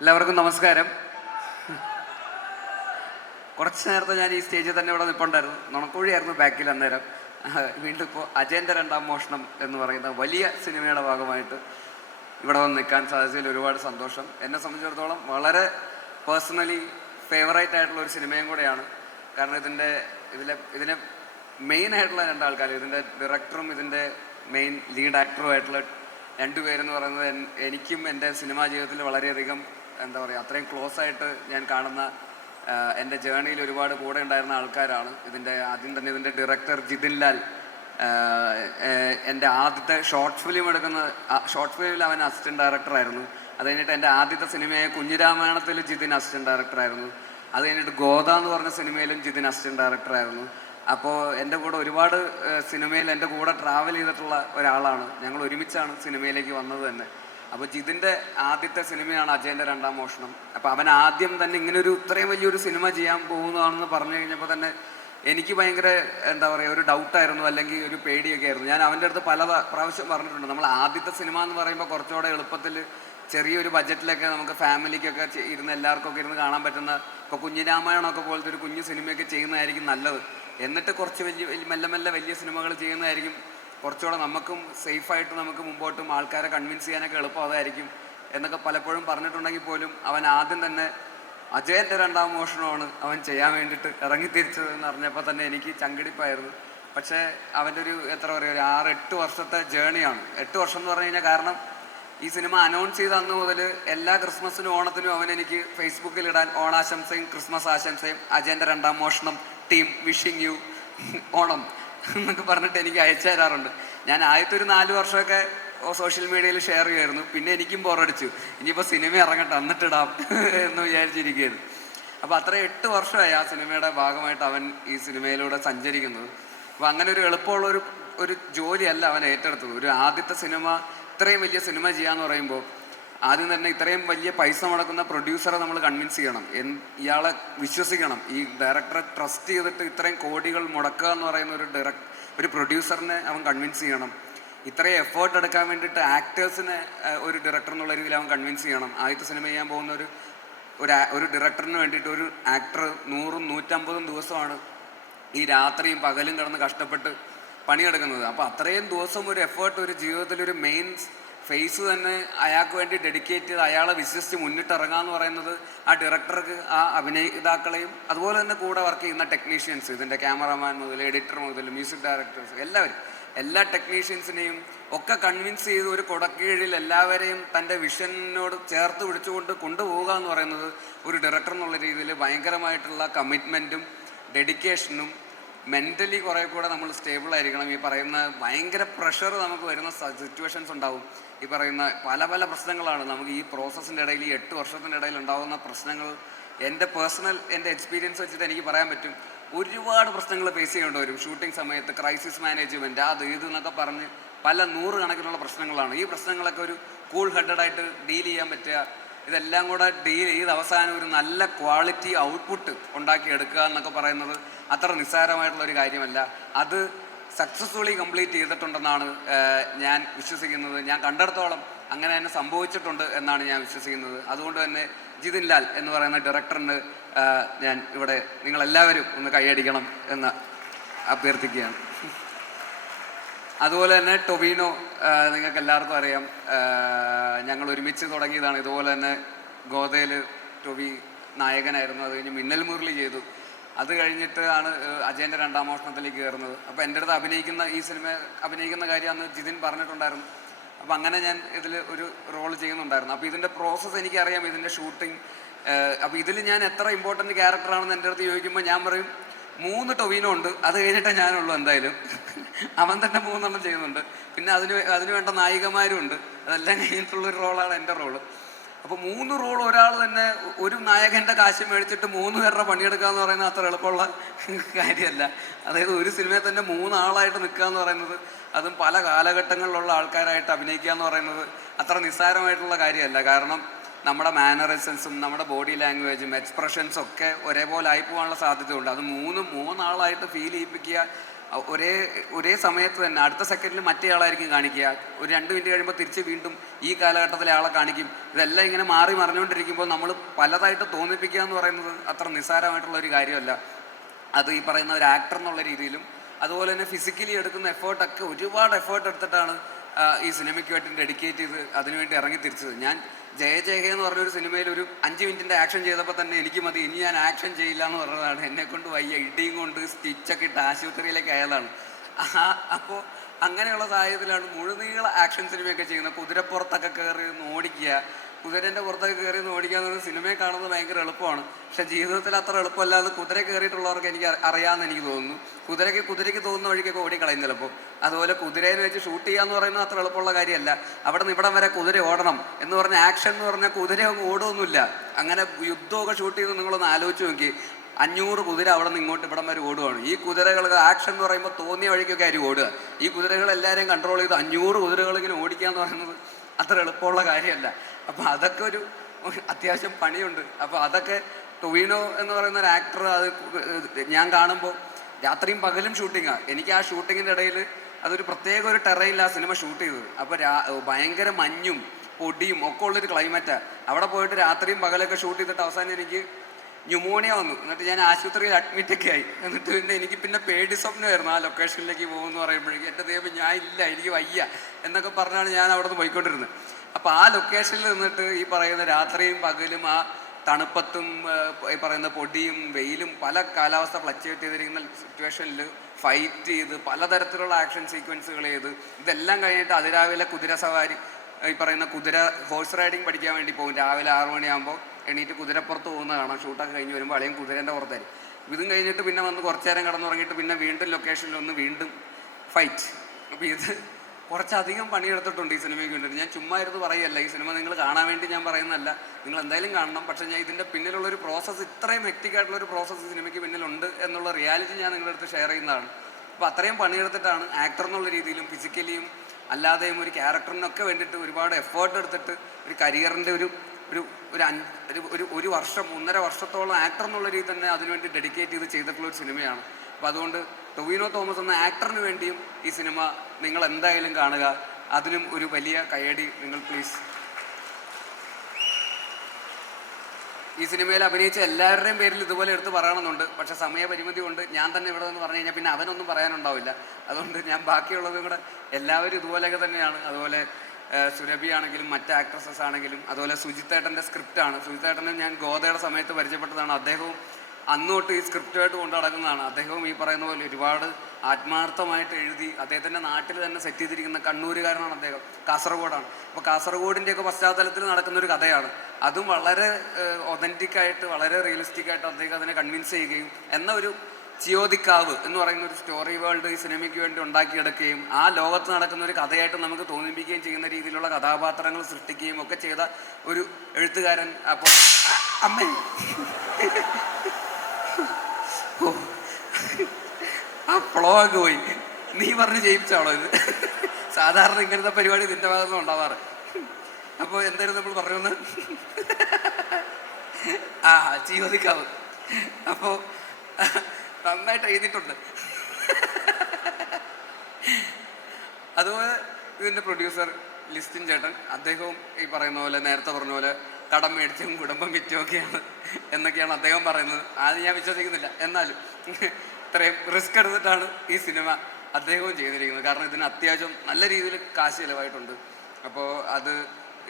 എല്ലാവർക്കും നമസ്കാരം. കുറച്ച് നേരത്തെ ഞാൻ ഈ സ്റ്റേജിൽ തന്നെ ഇവിടെ നിൽപ്പുണ്ടായിരുന്നു. നുണക്കുഴിയായിരുന്നു ബാക്കിൽ അന്നേരം. വീണ്ടും ഇപ്പോൾ അജയൻ്റെ രണ്ടാം മോഷണം എന്ന് പറയുന്ന വലിയ സിനിമയുടെ ഭാഗമായിട്ട് ഇവിടെ വന്ന് നിൽക്കാൻ സാധിച്ചതിൽ ഒരുപാട് സന്തോഷം. എന്നെ സംബന്ധിച്ചിടത്തോളം വളരെ പേഴ്സണലി ഫേവറേറ്റ് ആയിട്ടുള്ള ഒരു സിനിമയും കൂടെയാണ്. കാരണം ഇതിലെ മെയിൻ ആയിട്ടുള്ള രണ്ടാൾക്കാർ, ഇതിൻ്റെ ഡയറക്ടറും ഇതിൻ്റെ മെയിൻ ലീഡ് ആക്ടറുമായിട്ടുള്ള രണ്ടുപേരെന്ന് പറയുന്നത് എനിക്കും എൻ്റെ സിനിമാ ജീവിതത്തിൽ വളരെയധികം എന്താ പറയുക, അത്രയും ക്ലോസ് ആയിട്ട് ഞാൻ കാണുന്ന, എൻ്റെ ജേർണിയിൽ ഒരുപാട് കൂടെ ഉണ്ടായിരുന്ന ആൾക്കാരാണ്. ആദ്യം തന്നെ ഇതിൻ്റെ ഡയറക്ടർ ജിതിൻ ലാൽ, എൻ്റെ ആദ്യത്തെ ഷോർട്ട് ഫിലിമിൽ അവൻ അസിസ്റ്റൻറ്റ് ഡയറക്ടറായിരുന്നു. അത് കഴിഞ്ഞിട്ട് എൻ്റെ ആദ്യത്തെ സിനിമയായ കുഞ്ഞിരാമായണത്തിൽ ജിതിൻ അസിസ്റ്റൻറ്റ് ഡയറക്ടറായിരുന്നു. അത് കഴിഞ്ഞിട്ട് ഗോദ എന്ന് പറഞ്ഞ സിനിമയിലും ജിതിൻ അസിസ്റ്റൻറ്റ് ഡയറക്ടറായിരുന്നു. അപ്പോൾ എൻ്റെ കൂടെ ഒരുപാട് സിനിമയിൽ എൻ്റെ കൂടെ ട്രാവൽ ചെയ്തിട്ടുള്ള ഒരാളാണ്. ഞങ്ങൾ ഒരുമിച്ചാണ് സിനിമയിലേക്ക് വന്നത് തന്നെ. അപ്പോൾ ജിതിൻ്റെ ആദ്യത്തെ സിനിമയാണ് അജയൻ്റെ രണ്ടാം മോഷണം. അപ്പോൾ അവൻ ആദ്യം തന്നെ ഇങ്ങനൊരു ഇത്രയും വലിയൊരു സിനിമ ചെയ്യാൻ പോകുന്നതാണെന്ന് പറഞ്ഞു കഴിഞ്ഞപ്പോൾ തന്നെ എനിക്ക് ഭയങ്കര എന്താ പറയുക, ഒരു ഡൗട്ടായിരുന്നു, അല്ലെങ്കിൽ ഒരു പേടിയൊക്കെ ആയിരുന്നു. ഞാൻ അവൻ്റെ അടുത്ത് പല പ്രാവശ്യം പറഞ്ഞിട്ടുണ്ട്, നമ്മൾ ആദ്യത്തെ സിനിമ എന്ന് പറയുമ്പോൾ കുറച്ചുകൂടെ എളുപ്പത്തിൽ ചെറിയൊരു ബഡ്ജറ്റിലൊക്കെ നമുക്ക് ഫാമിലിക്കൊക്കെ ഇരുന്ന് എല്ലാവർക്കൊക്കെ ഇരുന്ന് കാണാൻ പറ്റുന്ന, ഇപ്പോൾ കുഞ്ഞിരാമായണമൊക്കെ പോലത്തെ ഒരു കുഞ്ഞു സിനിമയൊക്കെ ചെയ്യുന്നതായിരിക്കും നല്ലത്. എന്നിട്ട് കുറച്ച് മെല്ലെ മെല്ലെ വലിയ സിനിമകൾ ചെയ്യുന്നതായിരിക്കും കുറച്ചുകൂടെ നമുക്കും സേഫായിട്ട് നമുക്ക് മുമ്പോട്ടും ആൾക്കാരെ കൺവിൻസ് ചെയ്യാനൊക്കെ എളുപ്പം അതായിരിക്കും എന്നൊക്കെ പലപ്പോഴും പറഞ്ഞിട്ടുണ്ടെങ്കിൽ പോലും അവൻ ആദ്യം തന്നെ അജയൻ്റെ രണ്ടാം മോഷണമാണ് അവൻ ചെയ്യാൻ വേണ്ടിയിട്ട് ഇറങ്ങിത്തിരിച്ചതെന്ന് അറിഞ്ഞപ്പോൾ തന്നെ എനിക്ക് ചങ്കിടിപ്പായിരുന്നു. പക്ഷേ അവൻ്റെ ഒരു എന്താ പറയുക, ഒരു 6-8 വർഷത്തെ ജേണിയാണ്. 8 വർഷം എന്ന് പറഞ്ഞു കഴിഞ്ഞാൽ, കാരണം ഈ സിനിമ അനൗൺസ് ചെയ്ത അന്ന് മുതൽ എല്ലാ ക്രിസ്മസിനും ഓണത്തിനും അവൻ എനിക്ക് ഫേസ്ബുക്കിൽ ഇടാൻ ഓണാശംസയും ക്രിസ്മസ് ആശംസയും അജയൻ്റെ രണ്ടാം മോഷണം ടീം വിഷിങ് യു ഓണം എന്നൊക്കെ പറഞ്ഞിട്ട് എനിക്ക് അയച്ചു തരാറുണ്ട്. ഞാൻ ആദ്യത്തെ ഒരു 4 വർഷമൊക്കെ സോഷ്യൽ മീഡിയയിൽ ഷെയർ ചെയ്യുമായിരുന്നു. പിന്നെ എനിക്കും ബോറടിച്ചു, ഇനിയിപ്പോൾ സിനിമ ഇറങ്ങട്ടെ എന്നിട്ടിടാം എന്ന് വിചാരിച്ചിരിക്കുകയായിരുന്നു. അപ്പോൾ അത്ര 8 വർഷമായി ആ സിനിമയുടെ ഭാഗമായിട്ട് അവൻ ഈ സിനിമയിലൂടെ സഞ്ചരിക്കുന്നത്. അപ്പോൾ അങ്ങനെ ഒരു എളുപ്പമുള്ള ഒരു ജോലിയല്ല അവൻ ഏറ്റെടുത്തത്. ഒരു ആദ്യത്തെ സിനിമ, ഇത്രയും വലിയ സിനിമ ചെയ്യാന്ന് പറയുമ്പോൾ ആദ്യം തന്നെ ഇത്രയും വലിയ പൈസ മുടക്കുന്ന പ്രൊഡ്യൂസറെ നമ്മൾ കൺവിൻസ് ചെയ്യണം, ഇയാളെ വിശ്വസിക്കണം. ഈ ഡയറക്ടറെ ട്രസ്റ്റ് ചെയ്തിട്ട് ഇത്രയും കോടികൾ മുടക്കുക എന്ന് പറയുന്ന ഒരു പ്രൊഡ്യൂസറിനെ അവൻ കൺവിൻസ് ചെയ്യണം. ഇത്രയും എഫേർട്ട് എടുക്കാൻ വേണ്ടിയിട്ട് ആക്ടേഴ്സിനെ ഒരു ഡയറക്ടർ എന്നുള്ള രീതിയിൽ അവൻ കൺവിൻസ് ചെയ്യണം. ആദ്യത്തെ സിനിമ ചെയ്യാൻ പോകുന്ന ഒരു ഡയറക്ടറിന് വേണ്ടിയിട്ട് ഒരു ആക്ടർ 100-150 ദിവസമാണ് ഈ രാത്രിയും പകലും കിടന്ന് കഷ്ടപ്പെട്ട് പണിയെടുക്കുന്നത്. അപ്പോൾ അത്രയും ദിവസം ഒരു എഫേർട്ട്, ഒരു ജീവിതത്തിലൊരു മെയിൻ ഫേസ് തന്നെ അയാൾക്ക് വേണ്ടി ഡെഡിക്കേറ്റ് ചെയ്ത് അയാളെ വിശ്വസിച്ച് മുന്നിട്ടിറങ്ങുക എന്ന് പറയുന്നത് ആ ഡയറക്ടർക്ക്, ആ അഭിനേതാക്കളെയും അതുപോലെ തന്നെ കൂടെ വർക്ക് ചെയ്യുന്ന ടെക്നീഷ്യൻസ്, ഇതിൻ്റെ ക്യാമറാമാൻ മുതൽ എഡിറ്റർ മുതൽ മ്യൂസിക് ഡയറക്ടേഴ്സ്, എല്ലാ ടെക്നീഷ്യൻസിനെയും ഒക്കെ കൺവിൻസ് ചെയ്ത് ഒരു കുടക്കീഴിൽ എല്ലാവരെയും തൻ്റെ വിഷനോട് ചേർത്ത് പിടിച്ചുകൊണ്ട് കൊണ്ടുപോവുക എന്ന് പറയുന്നത് ഒരു ഡയറക്ടർ എന്നുള്ള രീതിയിൽ ഭയങ്കരമായിട്ടുള്ള കമ്മിറ്റ്മെൻറ്റും ഡെഡിക്കേഷനും, മെൻ്റലി കുറേ കൂടെ നമ്മൾ സ്റ്റേബിൾ ആയിരിക്കണം. ഈ പറയുന്ന ഭയങ്കര പ്രഷർ നമുക്ക് വരുന്ന സിറ്റുവേഷൻസ് ഉണ്ടാവും. ഈ പറയുന്ന പല പല പ്രശ്നങ്ങളാണ് നമുക്ക് ഈ പ്രോസസ്സിൻ്റെ ഇടയിൽ, ഈ 8 വർഷത്തിൻ്റെ ഇടയിൽ ഉണ്ടാകുന്ന പ്രശ്നങ്ങൾ. എൻ്റെ എക്സ്പീരിയൻസ് വെച്ചിട്ട് എനിക്ക് പറയാൻ പറ്റും, ഒരുപാട് പ്രശ്നങ്ങൾ ഫേസ് ചെയ്യേണ്ടി വരും ഷൂട്ടിംഗ് സമയത്ത്. ക്രൈസിസ് മാനേജ്മെൻറ്റ്, അത് എന്നൊക്കെ പറഞ്ഞ് പല 100 കണക്കിനുള്ള പ്രശ്നങ്ങളാണ്. ഈ പ്രശ്നങ്ങളൊക്കെ ഒരു കൂൾ ഹെഡഡായിട്ട് ഡീൽ ചെയ്യാൻ പറ്റുക, ഇതെല്ലാം കൂടെ ഡീൽ ചെയ്ത് അവസാനം ഒരു നല്ല ക്വാളിറ്റി ഔട്ട്പുട്ട് ഉണ്ടാക്കിയെടുക്കുക എന്നൊക്കെ പറയുന്നത് അത്ര നിസ്സാരമായിട്ടുള്ളൊരു കാര്യമല്ല. അത് സക്സസ്ഫുള്ളി കംപ്ലീറ്റ് ചെയ്തിട്ടുണ്ടെന്നാണ് ഞാൻ വിശ്വസിക്കുന്നത്. ഞാൻ കണ്ടിടത്തോളം അങ്ങനെ തന്നെ സംഭവിച്ചിട്ടുണ്ട് എന്നാണ് ഞാൻ വിശ്വസിക്കുന്നത്. അതുകൊണ്ട് തന്നെ ജിതിൻ ലാൽ എന്ന് പറയുന്ന ഡയറക്ടറിന് ഞാൻ ഇവിടെ നിങ്ങളെല്ലാവരും ഒന്ന് കൈയടിക്കണം എന്ന് അഭ്യർത്ഥിക്കുകയാണ്. അതുപോലെ തന്നെ ടൊവിനോ, നിങ്ങൾക്ക് എല്ലാവർക്കും അറിയാം, ഞങ്ങൾ ഒരുമിച്ച് തുടങ്ങിയതാണ്. ഇതുപോലെ തന്നെ ഗോദയിൽ ടൊവി നായകനായിരുന്നു. അത് കഴിഞ്ഞ് മിന്നൽ മുരളി ചെയ്തു. അത് കഴിഞ്ഞിട്ട് ആണ് അജയൻ്റെ രണ്ടാം മോഷണത്തിലേക്ക് കയറുന്നത്. അപ്പോൾ എൻ്റെ അടുത്ത് ഈ സിനിമ അഭിനയിക്കുന്ന കാര്യം അന്ന് ജിതിൻ പറഞ്ഞിട്ടുണ്ടായിരുന്നു. അപ്പോൾ അങ്ങനെ ഞാൻ ഇതിൽ ഒരു റോൾ ചെയ്യുന്നുണ്ടായിരുന്നു. അപ്പോൾ ഇതിൻ്റെ പ്രോസസ്സ് എനിക്കറിയാം, ഇതിൻ്റെ ഷൂട്ടിംഗ്. അപ്പോൾ ഇതിൽ ഞാൻ എത്ര ഇമ്പോർട്ടൻറ്റ് ക്യാരക്ടറാണെന്ന് എൻ്റെ അടുത്ത് ചോദിക്കുമ്പോൾ ഞാൻ പറയും 3 ടൊവിനോ ഉണ്ട്, അത് കഴിഞ്ഞിട്ടേ ഞാനുള്ളൂ. എന്തായാലും അവൻ തന്നെ 3 ചെയ്യുന്നുണ്ട്. പിന്നെ അതിന് വേണ്ട നായികമാരും ഉണ്ട്. അതെല്ലാം കഴിഞ്ഞിട്ടുള്ളൊരു റോളാണ് എൻ്റെ റോള്. അപ്പോൾ 3 റോൾ ഒരാൾ തന്നെ, ഒരു നായകൻ്റെ കാശ് മേടിച്ചിട്ട് 3 പേരുടെ പണിയെടുക്കുക എന്ന് പറയുന്നത് അത്ര എളുപ്പമുള്ള കാര്യമല്ല. അതായത് ഒരു സിനിമയിൽ തന്നെ 3 ആളായിട്ട് നിൽക്കുക എന്ന് പറയുന്നത്, അതും പല കാലഘട്ടങ്ങളിലുള്ള ആൾക്കാരായിട്ട് അഭിനയിക്കുക എന്ന് പറയുന്നത് അത്ര നിസ്സാരമായിട്ടുള്ള കാര്യമല്ല. കാരണം നമ്മുടെ മാനറിസംസും നമ്മുടെ ബോഡി ലാംഗ്വേജും എക്സ്പ്രഷൻസും ഒക്കെ ഒരേപോലെ ആയിപ്പോകാനുള്ള സാധ്യതയുണ്ട്. അത് 3 ആളായിട്ട് ഫീൽ ചെയ്യിപ്പിക്കുക ഒരേ ഒരേ സമയത്ത് തന്നെ അടുത്ത സെക്കൻഡിൽ മറ്റേ ആളായിരിക്കും കാണിക്കുക. ഒരു 2 മിനിറ്റ് കഴിയുമ്പോൾ തിരിച്ച് വീണ്ടും ഈ കാലഘട്ടത്തിലെ ആളെ കാണിക്കും. ഇതെല്ലാം ഇങ്ങനെ മാറി മറിഞ്ഞുകൊണ്ടിരിക്കുമ്പോൾ നമ്മൾ പലതായിട്ട് തോന്നിപ്പിക്കുക എന്ന് പറയുന്നത് അത്ര നിസ്സാരമായിട്ടുള്ള ഒരു കാര്യമല്ല. അത് ഈ പറയുന്ന ഒരു ആക്ടർ എന്നുള്ള രീതിയിലും അതുപോലെ തന്നെ ഫിസിക്കലി എടുക്കുന്ന എഫേർട്ടൊക്കെ ഒരുപാട് എഫേർട്ട് എടുത്തിട്ടാണ് ഈ സിനിമയ്ക്ക് വേണ്ടി ഡെഡിക്കേറ്റ് ചെയ്ത് അതിനുവേണ്ടി ഇറങ്ങി തിരിച്ചത്. ഞാൻ ജയ ജയ എന്ന് പറഞ്ഞൊരു സിനിമയിൽ ഒരു 5 മിനിറ്റിൻ്റെ ആക്ഷൻ ചെയ്തപ്പോൾ തന്നെ എനിക്ക് മതി, ഇനി ഞാൻ ആക്ഷൻ ചെയ്യില്ല എന്ന് പറഞ്ഞതാണ്. എന്നെക്കൊണ്ട് വയ്യ, ഇടിയും കൊണ്ട് സ്റ്റിച്ചൊക്കെ ഇട്ട് ആശുപത്രിയിലേക്ക് ആയതാണ്. അപ്പോൾ അങ്ങനെയുള്ള സാഹചര്യത്തിലാണ് മുഴുനീള ആക്ഷൻ സിനിമയൊക്കെ ചെയ്യുന്നത്. കുതിരപ്പുറത്തൊക്കെ കയറി ഓടിക്കുക, കുതിരേൻ്റെ പുറത്തൊക്കെ കയറി ഓടിക്കുക എന്ന് പറഞ്ഞാൽ സിനിമയെ കാണുന്നത് ഭയങ്കര എളുപ്പമാണ്. പക്ഷേ ജീവിതത്തിൽ അത്ര എളുപ്പമല്ലാതെ കുതിര കയറിയിട്ടുള്ളവർക്ക് എനിക്ക് അറിയാമെന്ന് എനിക്ക് തോന്നുന്നു. കുതിരയ്ക്ക് തോന്നുന്ന വഴിക്കൊക്കെ ഓടിക്കളയും ചിലപ്പോൾ. അതുപോലെ കുതിരേനെ വെച്ച് ഷൂട്ട് ചെയ്യുക എന്ന് പറയുന്നത് അത്ര എളുപ്പമുള്ള കാര്യമല്ല. അവിടെ നിന്ന് ഇവിടം വരെ കുതിര ഓടണം എന്ന് പറഞ്ഞ ആക്ഷൻ എന്ന് പറഞ്ഞാൽ കുതിര ഒന്നും ഓടുമൊന്നുമില്ല. അങ്ങനെ യുദ്ധമൊക്കെ ഷൂട്ട് ചെയ്ത് നിങ്ങളൊന്ന് ആലോചിച്ച് നോക്കി, 500 കുതിര അവിടെ നിന്ന് ഇങ്ങോട്ട് ഇവിടം വരെ ഓടുകയാണ്. ഈ കുതിരകൾക്ക് ആക്ഷൻ എന്ന് പറയുമ്പോൾ തോന്നിയ വഴിക്കൊക്കെ ആയിരിക്കും ഓടുക. ഈ കുതിരകൾ എല്ലാവരെയും കൺട്രോൾ ചെയ്ത് 500 കുതിരകളിങ്ങനെ ഓടിക്കുക എന്ന് പറയുന്നത് അത്ര എളുപ്പമുള്ള കാര്യമല്ല. അപ്പോൾ അതൊക്കെ ഒരു അത്യാവശ്യം പണിയുണ്ട്. അപ്പോൾ അതൊക്കെ ടൊവിനോ എന്ന് പറയുന്ന ഒരു ആക്ടർ, അത് ഞാൻ കാണുമ്പോൾ രാത്രിയും പകലും ഷൂട്ടിങ്ങാണ്. എനിക്ക് ആ ഷൂട്ടിങ്ങിൻ്റെ ഇടയിൽ അതൊരു പ്രത്യേക ഒരു ടെറയില്ല ആ സിനിമ ഷൂട്ട് ചെയ്തത്. അപ്പോൾ ഭയങ്കര മഞ്ഞും പൊടിയും ഒക്കെ ഉള്ളൊരു ക്ലൈമറ്റാണ്. അവിടെ പോയിട്ട് രാത്രിയും പകലൊക്കെ ഷൂട്ട് ചെയ്തിട്ട് അവസാനം എനിക്ക് ന്യൂമോണിയ വന്നു. എന്നിട്ട് ഞാൻ ആശുപത്രിയിൽ അഡ്മിറ്റൊക്കെ ആയി. എന്നിട്ട് എനിക്ക് പിന്നെ പേടി സ്വപ്നമായിരുന്നു ആ ലൊക്കേഷനിലേക്ക് പോകുമെന്ന് പറയുമ്പോഴേക്കും. എൻ്റെ ദൈവം, ഞാൻ ഇല്ല, എനിക്ക് വയ്യ എന്നൊക്കെ പറഞ്ഞാണ് ഞാൻ അവിടെ നിന്ന് പോയിക്കൊണ്ടിരുന്നത്. അപ്പോൾ ആ ലൊക്കേഷനിൽ നിന്നിട്ട് ഈ പറയുന്ന രാത്രിയും പകലും ആ തണുപ്പത്തും ഈ പറയുന്ന പൊടിയും വെയിലും പല കാലാവസ്ഥ ഫ്ലക്ച്വേറ്റ് ചെയ്തിരിക്കുന്ന സിറ്റുവേഷനിൽ ഫൈറ്റ് ചെയ്ത് പലതരത്തിലുള്ള ആക്ഷൻ സീക്വൻസുകൾ ചെയ്ത് ഇതെല്ലാം കഴിഞ്ഞിട്ട് അതിരാവിലെ കുതിര സവാരി, ഈ പറയുന്ന കുതിര ഹോഴ്സ് റൈഡിങ് പഠിക്കാൻ വേണ്ടി പോകും. രാവിലെ 6 മണിയാകുമ്പോൾ എണീറ്റ് കുതിരപ്പുറത്ത് പോകുന്ന കാണാം. ഷൂട്ടൊക്കെ കഴിഞ്ഞ് വരുമ്പോൾ അളിയും കുതിരേൻ്റെ പുറത്തായിരിക്കും. ഇതും കഴിഞ്ഞിട്ട് പിന്നെ വന്ന് കുറച്ച് നേരം കിടന്നുറങ്ങിയിട്ട് പിന്നെ വീണ്ടും ലൊക്കേഷനിൽ ഒന്ന് വീണ്ടും ഫൈറ്റ്. അപ്പോൾ ഇത് കുറച്ചധികം പണിയെടുത്തിട്ടുണ്ട് ഈ സിനിമയ്ക്ക് വേണ്ടിയിട്ട്. ഞാൻ ചുമ്മാ ഇരുന്ന് പറയല്ല, ഈ സിനിമ നിങ്ങൾ കാണാൻ വേണ്ടി ഞാൻ പറയുന്നതല്ല, നിങ്ങൾ എന്തായാലും കാണണം. പക്ഷേ ഞാൻ ഇതിൻ്റെ പിന്നിലുള്ളൊരു പ്രോസസ്സ്, ഇത്രയും ഹെക്റ്റിക്കായിട്ടുള്ളൊരു പ്രോസസ്സ് സിനിമയ്ക്ക് പിന്നിലുണ്ട് എന്നുള്ള റിയാലിറ്റി ഞാൻ നിങ്ങളുടെ അടുത്ത് ഷെയർ ചെയ്യുന്നതാണ്. അപ്പോൾ അത്രയും പണിയെടുത്തിട്ടാണ് ആക്ടർ എന്നുള്ള രീതിയിലും ഫിസിക്കലിയും അല്ലാതെയും ഒരു ക്യാരക്ടറിനൊക്കെ വേണ്ടിയിട്ട് ഒരുപാട് എഫേർട്ട് എടുത്തിട്ട് ഒരു കരിയറിൻ്റെ ഒരു വർഷം 1.5 വർഷത്തോളം ആക്ടർ എന്നുള്ള രീതി തന്നെ അതിനുവേണ്ടി ഡെഡിക്കേറ്റ് ചെയ്ത് ചെയ്തിട്ടുള്ള ഒരു സിനിമയാണ്. അപ്പോൾ അതുകൊണ്ട് ടൊവിനോ തോമസ് എന്ന ആക്ടറിന് വേണ്ടിയും ഈ സിനിമ നിങ്ങൾ എന്തായാലും കാണുക. അതിനും ഒരു വലിയ കയ്യടി നിങ്ങൾ പ്ലീസ്. ഈ സിനിമയിൽ അഭിനയിച്ച എല്ലാവരുടെയും പേരിൽ ഇതുപോലെ എടുത്ത് പറയണമെന്നുണ്ട്. പക്ഷേ സമയപരിമിതി കൊണ്ട് ഞാൻ തന്നെ ഇവിടെ നിന്ന് പറഞ്ഞു കഴിഞ്ഞാൽ പിന്നെ അവനൊന്നും പറയാനുണ്ടാവില്ല. അതുകൊണ്ട് ഞാൻ ബാക്കിയുള്ളതും കൂടെ, എല്ലാവരും ഇതുപോലെയൊക്കെ തന്നെയാണ്. അതുപോലെ സുരഭി ആണെങ്കിലും മറ്റ് ആക്ട്രസസ് ആണെങ്കിലും, അതുപോലെ സുജിത്തേട്ടൻ്റെ സ്ക്രിപ്റ്റാണ്. സുജിത്തേട്ടനെ ഞാൻ ഗോതയുടെ സമയത്ത് പരിചയപ്പെട്ടതാണ്. അദ്ദേഹവും അന്ന് തൊട്ട് ഈ സ്ക്രിപ്റ്റുമായിട്ട് കൊണ്ടു നടക്കുന്നതാണ്. അദ്ദേഹവും ഈ പറയുന്ന പോലെ ഒരുപാട് ആത്മാർത്ഥമായിട്ട് എഴുതി അദ്ദേഹത്തിൻ്റെ നാട്ടിൽ തന്നെ സെറ്റ് ചെയ്തിരിക്കുന്ന കണ്ണൂരുകാരനാണ് അദ്ദേഹം, കാസർഗോഡാണ്. അപ്പോൾ കാസർഗോഡിൻ്റെയൊക്കെ പശ്ചാത്തലത്തിൽ നടക്കുന്നൊരു കഥയാണ്. അതും വളരെ ഒതൻറ്റിക്കായിട്ട് വളരെ റിയലിസ്റ്റിക് ആയിട്ട് അദ്ദേഹം അതിനെ കൺവിൻസ് ചെയ്യുകയും എന്ന ഒരു ചിയോദിക്കാവ് എന്ന് പറയുന്ന ഒരു സ്റ്റോറി വേൾഡ് ഈ സിനിമയ്ക്ക് വേണ്ടി ഉണ്ടാക്കിയെടുക്കുകയും ആ ലോകത്ത് നടക്കുന്ന ഒരു കഥയായിട്ട് നമുക്ക് തോന്നിപ്പിക്കുകയും ചെയ്യുന്ന രീതിയിലുള്ള കഥാപാത്രങ്ങൾ സൃഷ്ടിക്കുകയും ഒക്കെ ചെയ്ത ഒരു എഴുത്തുകാരൻ. അപ്പോൾ അമ്മേ ആ ഫ്ലോഗ് പോയി, നീ പറഞ്ഞ് ചെയ്യിപ്പിച്ചാണോ ഇത്? സാധാരണ ഇങ്ങനത്തെ പരിപാടി നിന്റെ ഭാഗത്തുനിന്ന് ഉണ്ടാവാറ്. അപ്പോൾ എന്തായാലും നമ്മൾ പറഞ്ഞു ചിയോദിക്കാവ്. അപ്പോൾ നന്നായിട്ട് എഴുതിയിട്ടുണ്ട്. അതുപോലെ ഇതിൻ്റെ പ്രൊഡ്യൂസർ ലിസ്റ്റിൻ ചേട്ടൻ, അദ്ദേഹവും ഈ പറയുന്ന പോലെ നേരത്തെ പറഞ്ഞ പോലെ കടം മേടിച്ചും കുടുംബം വിറ്റുമൊക്കെയാണ് എന്നൊക്കെയാണ് അദ്ദേഹം പറയുന്നത്. അത് ഞാൻ വിശ്വസിക്കുന്നില്ല. എന്നാലും ഇത്രയും റിസ്ക് എടുത്തിട്ടാണ് ഈ സിനിമ അദ്ദേഹവും ചെയ്തിരിക്കുന്നത്. കാരണം ഇതിന് അത്യാവശ്യം നല്ല രീതിയിൽ കാശ് ചിലവായിട്ടുണ്ട്. അപ്പോൾ അത്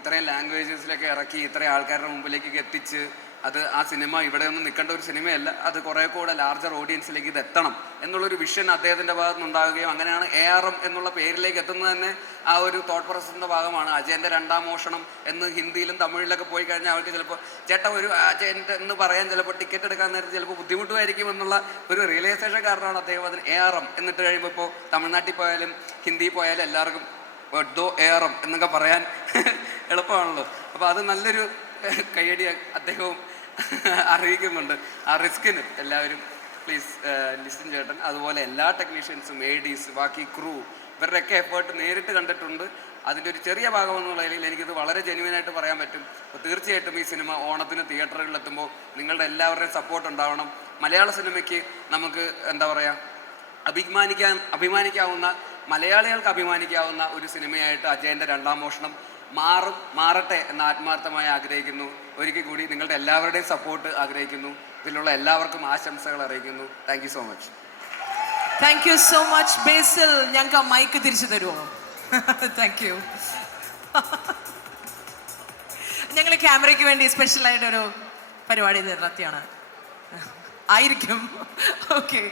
ഇത്രയും ലാംഗ്വേജസിലൊക്കെ ഇറക്കി ഇത്രയും ആൾക്കാരുടെ മുമ്പിലേക്കൊക്കെ എത്തിച്ച് അത് ആ സിനിമ ഇവിടെ ഒന്നും നിൽക്കേണ്ട ഒരു സിനിമയല്ല, അത് കുറേ കൂടെ ലാർജർ ഓഡിയൻസിലേക്ക് ഇത് എത്തണം എന്നുള്ളൊരു വിഷൻ അദ്ദേഹത്തിൻ്റെ ഭാഗത്ത് നിന്നുണ്ടാവുകയും അങ്ങനെയാണ് ARM എന്നുള്ള പേരിലേക്ക് എത്തുന്നത് തന്നെ ആ ഒരു തോട്ട് പ്രോസസ്സിൻ്റെ ഭാഗമാണ്. അജയൻ്റെ 2ാം മോഷണം എന്ന് ഹിന്ദിയിലും തമിഴിലൊക്കെ പോയി കഴിഞ്ഞാൽ അവർക്ക് ചിലപ്പോൾ ചേട്ടാ ഒരു അജയൻ്റെ എന്ന് പറയാൻ ചിലപ്പോൾ ടിക്കറ്റ് എടുക്കാൻ നേരത്തെ ചിലപ്പോൾ ബുദ്ധിമുട്ടുമായിരിക്കും എന്നുള്ള ഒരു റിയലൈസേഷൻ കാരണമാണ് അദ്ദേഹം അതിന് ARM എന്നിട്ട് കഴിയുമ്പോൾ ഇപ്പോൾ തമിഴ്നാട്ടിൽ പോയാലും ഹിന്ദി പോയാലും എല്ലാവർക്കും ARM എന്നൊക്കെ പറയാൻ എളുപ്പമാണല്ലോ. അപ്പോൾ അത് നല്ലൊരു കയ്യടി അദ്ദേഹവും അറിയിക്കുന്നുണ്ട്. ആ റിസ്കിന് എല്ലാവരും പ്ലീസ് ലിസ്റ്റിൻ ചേട്ടൻ, അതുപോലെ എല്ലാ ടെക്നീഷ്യൻസും, ADs, ബാക്കി ക്രൂ, ഇവരുടെയൊക്കെ എഫേർട്ട് നേരിട്ട് കണ്ടിട്ടുണ്ട്. അതിൻ്റെ ഒരു ചെറിയ ഭാഗം എന്നുള്ള നിലയിൽ എനിക്കിത് വളരെ ജെന്യുവനായിട്ട് പറയാൻ പറ്റും. അപ്പോൾ തീർച്ചയായിട്ടും ഈ സിനിമ ഓണത്തിന് തിയേറ്ററുകളിലെത്തുമ്പോൾ നിങ്ങളുടെ എല്ലാവരുടെയും സപ്പോർട്ട് ഉണ്ടാവണം. മലയാള സിനിമയ്ക്ക് നമുക്ക് എന്താ പറയുക, അഭിമാനിക്കാവുന്ന മലയാളികൾക്ക് അഭിമാനിക്കാവുന്ന ഒരു സിനിമയായിട്ട് അജയൻ്റെ രണ്ടാം മോഷണം മാറട്ടെ എന്ന് ആത്മാർത്ഥമായി ആഗ്രഹിക്കുന്നു. ഒരിക്കൽ കൂടി നിങ്ങളുടെ എല്ലാവരുടെയും സപ്പോർട്ട് ആഗ്രഹിക്കുന്നു. ഇതിലുള്ള എല്ലാവർക്കും ആശംസകൾ അറിയിക്കുന്നു. Thank you so much. Thank you so much. Basil, ഞങ്ങൾക്ക് ആ മൈക്ക് തിരിച്ചു തരുമോ? Thank you. ഞങ്ങൾ ക്യാമറയ്ക്ക് വേണ്ടി സ്പെഷ്യലായിട്ടൊരു പരിപാടി നടത്തിയാണ് ആയിരിക്കും. ഓക്കെ.